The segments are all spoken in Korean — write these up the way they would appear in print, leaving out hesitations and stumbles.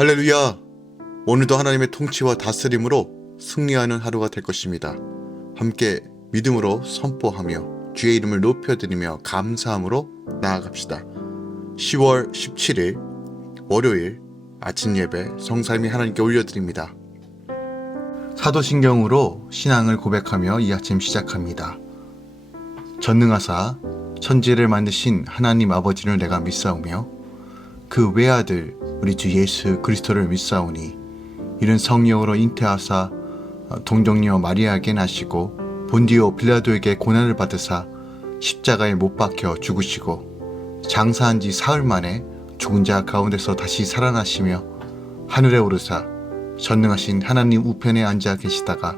할렐루야! 오늘도 하나님의 통치와 다스림으로 승리하는 하루가 될 것입니다. 함께 믿음으로 선포하며 주의 이름을 높여드리며 감사함으로 나아갑시다. 10월 17일 월요일 아침 예배 성삼위 하나님께 올려드립니다. 사도신경으로 신앙을 고백하며 이 아침 시작합니다. 전능하사 천지를 만드신 하나님 아버지를 내가 믿사오며 그 외아들 우리 주 예수 그리스도를 믿사오니 이는 성령으로 잉태하사 동정녀 마리아에게 나시고 본디오 빌라도에게 고난을 받으사 십자가에 못 박혀 죽으시고 장사한 지 사흘 만에 죽은 자 가운데서 다시 살아나시며 하늘에 오르사 전능하신 하나님 우편에 앉아 계시다가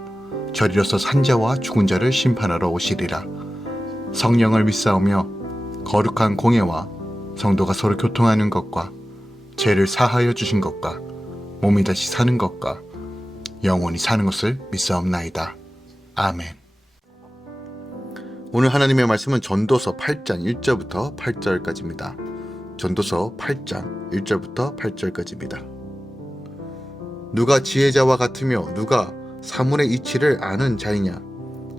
저리로서 산자와 죽은 자를 심판하러 오시리라. 성령을 믿사오며 거룩한 공예와 성도가 서로 교통하는 것과 죄를 사하여 주신 것과 몸이 다시 사는 것과 영원히 사는 것을 믿사옵나이다. 아멘. 오늘 하나님의 말씀은 전도서 8장 1절부터 8절까지입니다. 전도서 8장 1절부터 8절까지입니다. 누가 지혜자와 같으며 누가 사물의 이치를 아는 자이냐?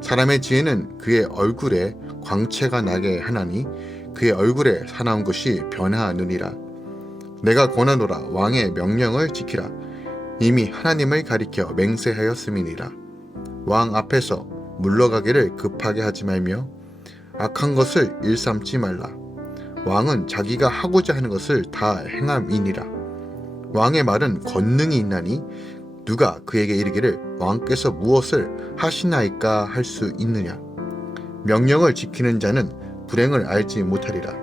사람의 지혜는 그의 얼굴에 광채가 나게 하나니 그의 얼굴에 사나운 것이 변하느니라. 내가 권하노라. 왕의 명령을 지키라. 이미 하나님을 가리켜 맹세하였음이니라. 왕 앞에서 물러가기를 급하게 하지 말며 악한 것을 일삼지 말라. 왕은 자기가 하고자 하는 것을 다 행함이니라. 왕의 말은 권능이 있나니 누가 그에게 이르기를 왕께서 무엇을 하시나이까 할 수 있느냐. 명령을 지키는 자는 불행을 알지 못하리라.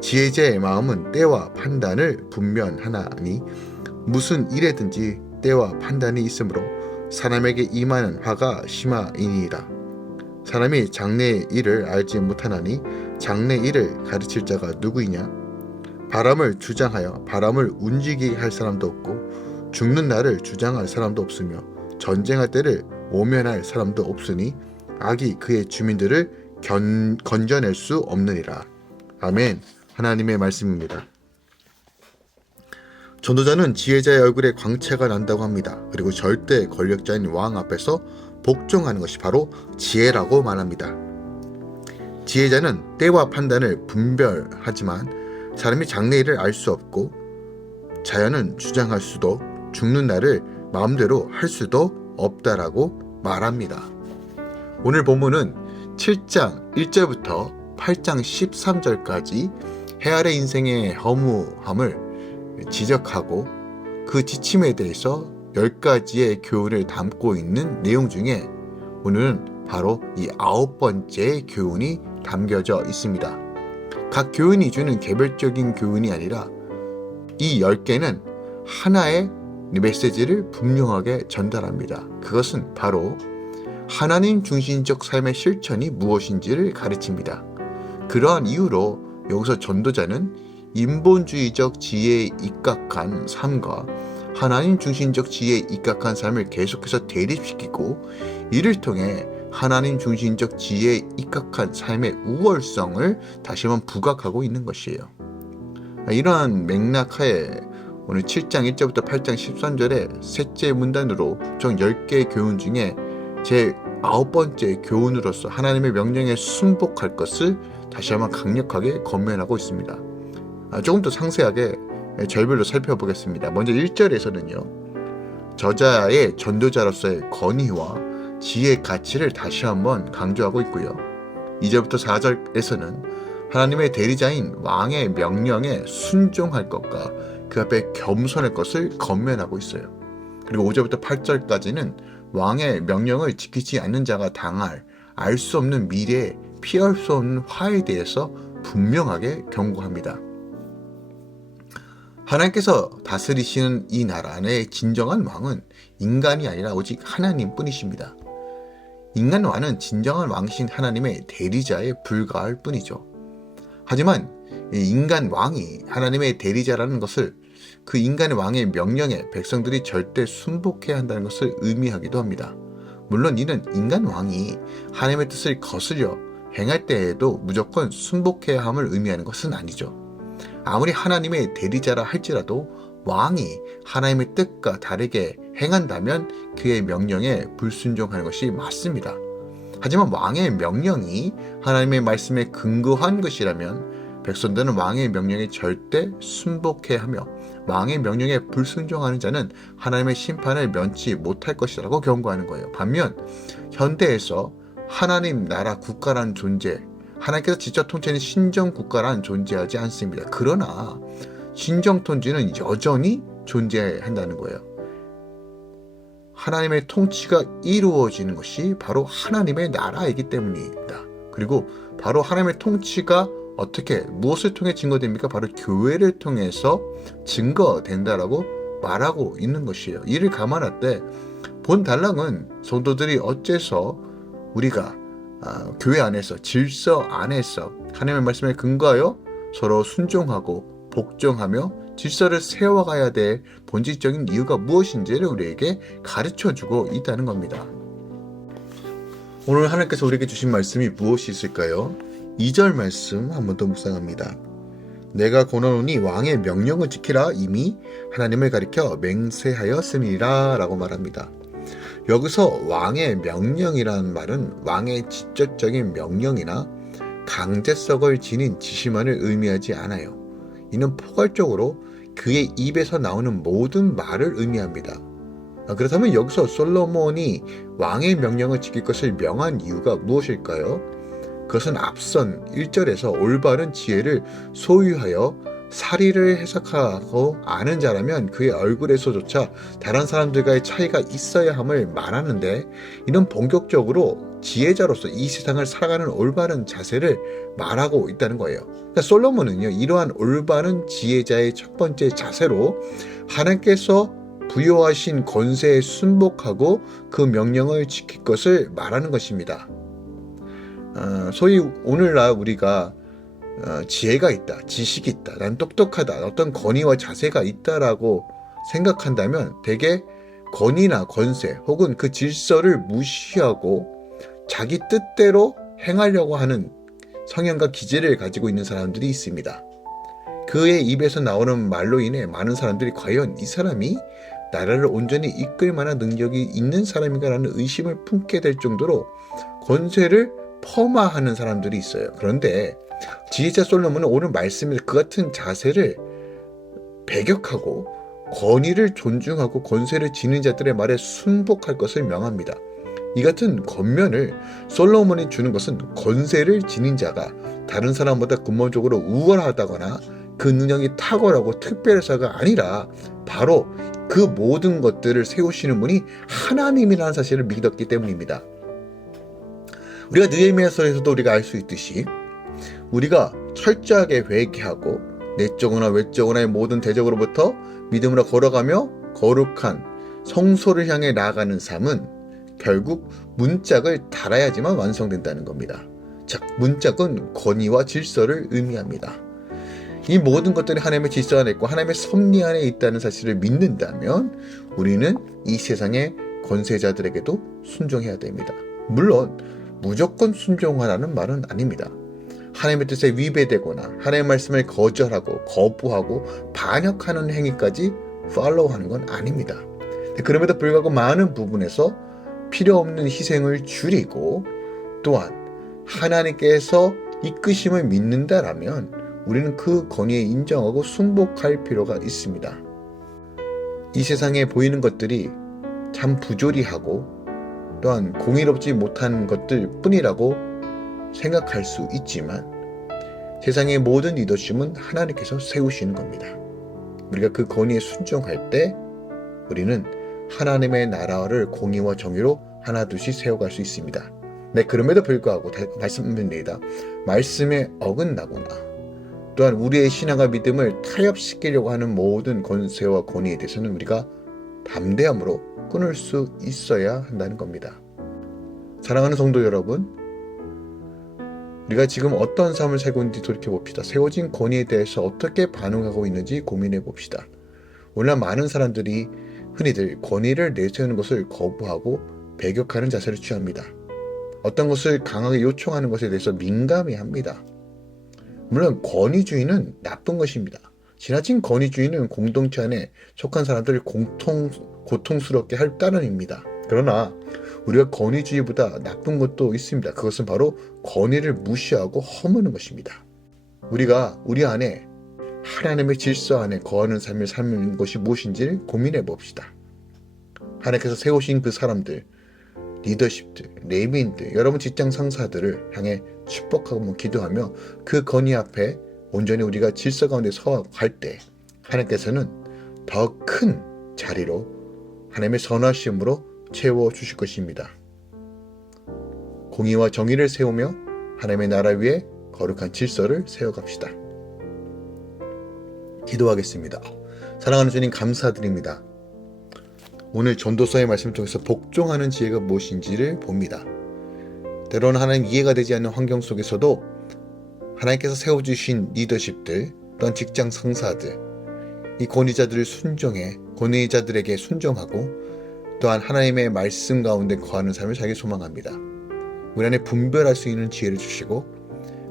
지혜자의 마음은 때와 판단을 분별하나니 무슨 일에든지 때와 판단이 있으므로 사람에게 임하는 화가 심하이니이다. 사람이 장래의 일을 알지 못하나니 장래의 일을 가르칠 자가 누구이냐? 바람을 주장하여 바람을 움직이게 할 사람도 없고 죽는 날을 주장할 사람도 없으며 전쟁할 때를 모면할 사람도 없으니 악이 그의 주민들을 건져낼 수 없느니라. 아멘. 하나님의 말씀입니다. 전도자는 지혜자의 얼굴에 광채가 난다고 합니다. 그리고 절대 권력자인 왕 앞에서 복종하는 것이 바로 지혜라고 말합니다. 지혜자는 때와 판단을 분별하지만 사람이 장래일을 알 수 없고 자연은 주장할 수도 죽는 날을 마음대로 할 수도 없다라고 말합니다. 오늘 본문은 7장 1절부터 8장 13절까지 헤아래 인생의 허무함을 지적하고 그 지침에 대해서 10가지의 교훈을 담고 있는 내용 중에 오늘은 바로 이 9번째 교훈이 담겨져 있습니다. 각 교훈이 주는 개별적인 교훈이 아니라 이 10개는 하나의 메시지를 분명하게 전달합니다. 그것은 바로 하나님 중심적 삶의 실천이 무엇인지를 가르칩니다. 그러한 이유로 여기서 전도자는 인본주의적 지혜에 입각한 삶과 하나님 중심적 지혜에 입각한 삶을 계속해서 대립시키고 이를 통해 하나님 중심적 지혜에 입각한 삶의 우월성을 다시 한번 부각하고 있는 것이에요. 이러한 맥락하에 오늘 7장 1절부터 8장 13절의 셋째 문단으로 총 10개의 교훈 중에 제 9번째 교훈으로서 하나님의 명령에 순복할 것을 다시 한번 강력하게 권면하고 있습니다. 조금 더 상세하게 절별로 살펴보겠습니다. 먼저 1절에서는요. 저자의 전도자로서의 권위와 지혜의 가치를 다시 한번 강조하고 있고요. 2절부터 4절에서는 하나님의 대리자인 왕의 명령에 순종할 것과 그 앞에 겸손할 것을 권면하고 있어요. 그리고 5절부터 8절까지는 왕의 명령을 지키지 않는 자가 당할 알 수 없는 미래에 피할 수 없는 화에 대해서 분명하게 경고합니다. 하나님께서 다스리시는 이 나라 안에 진정한 왕은 인간이 아니라 오직 하나님뿐이십니다. 인간 왕은 진정한 왕이신 하나님의 대리자에 불과할 뿐이죠. 하지만 인간 왕이 하나님의 대리자라는 것을 그 인간의 왕의 명령에 백성들이 절대 순복해야 한다는 것을 의미하기도 합니다. 물론 이는 인간 왕이 하나님의 뜻을 거스려 행할 때에도 무조건 순복해야 함을 의미하는 것은 아니죠. 아무리 하나님의 대리자라 할지라도 왕이 하나님의 뜻과 다르게 행한다면 그의 명령에 불순종하는 것이 맞습니다. 하지만 왕의 명령이 하나님의 말씀에 근거한 것이라면 백성들은 왕의 명령에 절대 순복해야 하며 왕의 명령에 불순종하는 자는 하나님의 심판을 면치 못할 것이라고 경고하는 거예요. 반면 현대에서 하나님 나라 국가란 존재, 하나님께서 직접 통치하는 신정국가란 존재하지 않습니다. 그러나 신정통치는 여전히 존재한다는 거예요. 하나님의 통치가 이루어지는 것이 바로 하나님의 나라이기 때문입니다. 그리고 바로 하나님의 통치가 무엇을 통해 증거됩니까? 바로 교회를 통해서 증거된다라고 말하고 있는 것이에요. 이를 감안할 때 본 달랑은 성도들이 어째서 우리가 교회 안에서 질서 안에서 하나님의 말씀에 근거하여 서로 순종하고 복종하며 질서를 세워가야 될 본질적인 이유가 무엇인지를 우리에게 가르쳐주고 있다는 겁니다. 오늘 하나님께서 우리에게 주신 말씀이 무엇이 있을까요? 2절 말씀 한 번 더 묵상합니다. 내가 권하노니 왕의 명령을 지키라 이미 하나님을 가리켜 맹세하였으니라 라고 말합니다. 여기서 왕의 명령이라는 말은 왕의 직접적인 명령이나 강제성을 지닌 지시만을 의미하지 않아요. 이는 포괄적으로 그의 입에서 나오는 모든 말을 의미합니다. 그렇다면 여기서 솔로몬이 왕의 명령을 지킬 것을 명한 이유가 무엇일까요? 그것은 앞선 1절에서 올바른 지혜를 소유하여 사리를 해석하고 아는 자라면 그의 얼굴에서조차 다른 사람들과의 차이가 있어야 함을 말하는데, 이는 본격적으로 지혜자로서 이 세상을 살아가는 올바른 자세를 말하고 있다는 거예요. 그러니까 솔로몬은요, 이러한 올바른 지혜자의 첫 번째 자세로 하나님께서 부여하신 권세에 순복하고 그 명령을 지킬 것을 말하는 것입니다. 소위 오늘날 우리가 지혜가 있다, 지식이 있다, 난 똑똑하다, 어떤 권위와 자세가 있다라고 생각한다면 대개 권위나 권세 혹은 그 질서를 무시하고 자기 뜻대로 행하려고 하는 성향과 기질을 가지고 있는 사람들이 있습니다. 그의 입에서 나오는 말로 인해 많은 사람들이 과연 이 사람이 나라를 온전히 이끌 만한 능력이 있는 사람인가라는 의심을 품게 될 정도로 권세를 폄하하는 사람들이 있어요. 그런데 지혜자 솔로몬은 오늘 말씀에서 그 같은 자세를 배격하고 권위를 존중하고 권세를 지닌 자들의 말에 순복할 것을 명합니다. 이 같은 권면을 솔로몬이 주는 것은 권세를 지닌 자가 다른 사람보다 근본적으로 우월하다거나 그 능력이 탁월하고 특별해서가 아니라 바로 그 모든 것들을 세우시는 분이 하나님이라는 사실을 믿었기 때문입니다. 우리가 느헤미야서에서도 우리가 알 수 있듯이 우리가 철저하게 회개하고 내적으로나 외적으로나의 모든 대적으로부터 믿음으로 걸어가며 거룩한 성소를 향해 나아가는 삶은 결국 문짝을 달아야지만 완성된다는 겁니다. 자, 문짝은 권위와 질서를 의미합니다. 이 모든 것들이 하나님의 질서 안에 있고 하나님의 섭리 안에 있다는 사실을 믿는다면 우리는 이 세상의 권세자들에게도 순종해야 됩니다. 물론 무조건 순종하라는 말은 아닙니다. 하나님의 뜻에 위배되거나 하나님의 말씀을 거절하고 거부하고 반역하는 행위까지 팔로우하는 건 아닙니다. 그럼에도 불구하고 많은 부분에서 필요 없는 희생을 줄이고 또한 하나님께서 이끄심을 믿는다라면 우리는 그 권위에 인정하고 순복할 필요가 있습니다. 이 세상에 보이는 것들이 참 부조리하고 또한 공의롭지 못한 것들 뿐이라고 생각할 수 있지만 세상의 모든 리더십은 하나님께서 세우시는 겁니다. 우리가 그 권위에 순종할 때 우리는 하나님의 나라를 공의와 정의로 하나둘씩 세워갈 수 있습니다. 네, 그럼에도 불구하고 말씀드립니다. 말씀에 어긋나거나 또한 우리의 신앙과 믿음을 타협시키려고 하는 모든 권세와 권위에 대해서는 우리가 담대함으로 끊을 수 있어야 한다는 겁니다. 사랑하는 성도 여러분, 우리가 지금 어떤 삶을 살고 있는지 돌이켜봅시다. 세워진 권위에 대해서 어떻게 반응하고 있는지 고민해봅시다. 오늘날 많은 사람들이 흔히들 권위를 내세우는 것을 거부하고 배격하는 자세를 취합니다. 어떤 것을 강하게 요청하는 것에 대해서 민감해합니다. 물론 권위주의는 나쁜 것입니다. 지나친 권위주의는 공동체 안에 속한 사람들을 고통스럽게 할 따름입니다. 그러나 우리가 권위주의보다 나쁜 것도 있습니다. 그것은 바로 권위를 무시하고 허무는 것입니다. 우리가 우리 안에 하나님의 질서 안에 거하는 삶을 사는 것이 무엇인지를 고민해 봅시다. 하나님께서 세우신 그 사람들, 리더십들, 레위인들, 여러분 직장 상사들을 향해 축복하고 기도하며 그 건의 앞에 온전히 우리가 질서 가운데 서갈 때 하나님께서는 더 큰 자리로 하나님의 선하심으로 채워주실 것입니다. 공의와 정의를 세우며 하나님의 나라 위에 거룩한 질서를 세워갑시다. 기도하겠습니다. 사랑하는 주님 감사드립니다. 오늘 전도서의 말씀을 통해서 복종하는 지혜가 무엇인지를 봅니다. 때로는 하나님 이해가 되지 않는 환경 속에서도 하나님께서 세워주신 리더십들 또한 직장 상사들 이 권위자들에게 순종하고 또한 하나님의 말씀 가운데 거하는 삶을 살기 소망합니다. 우리 안에 분별할 수 있는 지혜를 주시고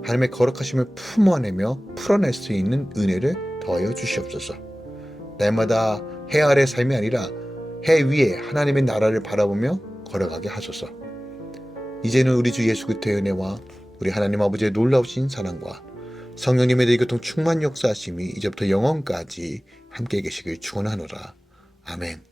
하나님의 거룩하심을 품어내며 풀어낼 수 있는 은혜를 더하여 주시옵소서. 날마다 해 아래 삶이 아니라 해 위에 하나님의 나라를 바라보며 걸어가게 하소서. 이제는 우리 주 예수 그리스도의 은혜와 우리 하나님 아버지의 놀라우신 사랑과 성령님의 대교통 충만 역사하심이 이제부터 영원까지 함께 계시길 축원하노라. 아멘.